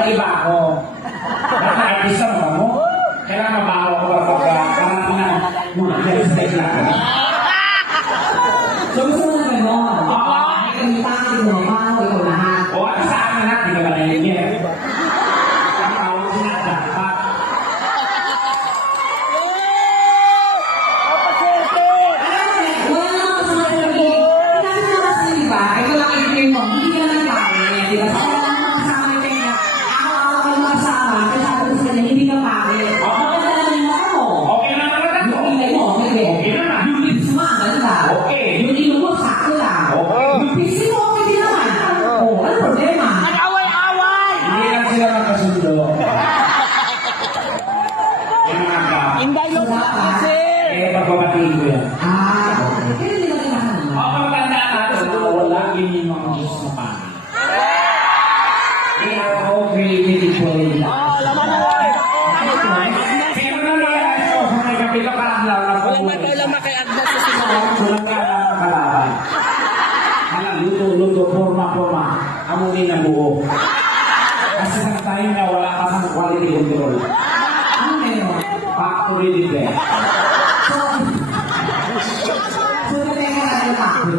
Iba ako. Baka artista mo ba mo? Kailangan mabaho ako kapag karang na mag-respect lang ako. So gusto mo na gano'n? May kamitangan mo, paano ikaw lahat? O at sa akin na, di ka ba naiingit? Ang tawag sila dapat. Wala naman sa sabi. Kasi naman sa iba, ito lang i-claim mo, hindi ka naman pangit, di ba? Kaya lang makasama kayo na, ako kayo makasama, kasi sabi ko sa kanya, hindi ka pangit. Okay na lang yung ako. Okay na naman ako. Yung ilay mo, okay din. Okay naman. Yung lips mo, ganda. Okay. Yung ilong mo, sakto lang. Okay. Yung pisi mo, okay din naman. Oh, ano problema? Hindi lang sila magkasundo. Yung mga gap. Inday mo Wala pa. kasi. Eh, pagbabatiin ko yan. Okay. Kaya hindi mo kailangan naman. Ako matandaan natin na wala ganyan mga Diyos na pangit. Kaya ako created ko rin. Oh, laman na lang. Pero nangyayari ko sa may kapila parang lang na Walang matulama kay Agnes sa sinunod. walang nga lang ang kalaban. Halang luto-luto, forma-forma. Amunin na buo. Kasi sa time na wala ka sa quality control. Ano meron? Factory defect. So, nateka na yung factory.